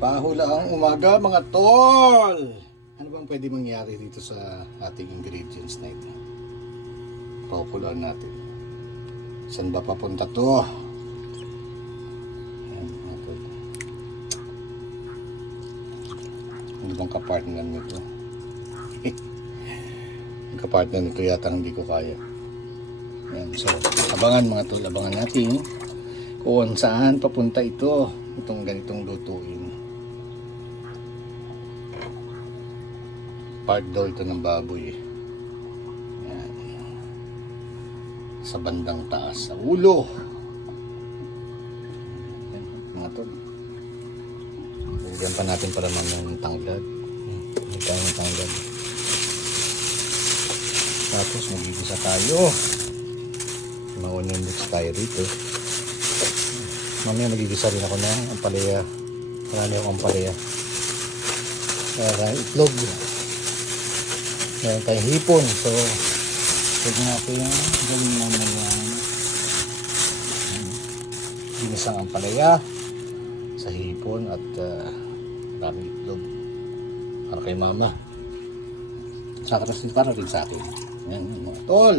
Pahula ang umaga mga tol! Ano bang pwede mangyari dito sa ating ingredients na ito? Pahulaan natin. Saan ba papunta to? Ayan, mga tol. Ano bang kapartner nito? Ang kapartner nito yata hindi ko kaya. Ayan, so abangan mga tol, abangan natin kung saan papunta itong ganitong lutuin. Part daw ito ng baboy. Yan. Sa bandang taas, sa ulo. Yan, mga tol. Lagyan pa natin para ng tanglad. Ito yung tanglad. Tapos magigisa tayo. Mauna yung mix tayo rito. Mamaya magigisa rin ako ng ampalaya. Marami akong ampalaya. Para itlog. Meron tayong hipon, so pwede natin gawin naman yung ginisang ampalaya sa hipon at maraming itlog para kay mama, para rin sa akin. Yan mga tol.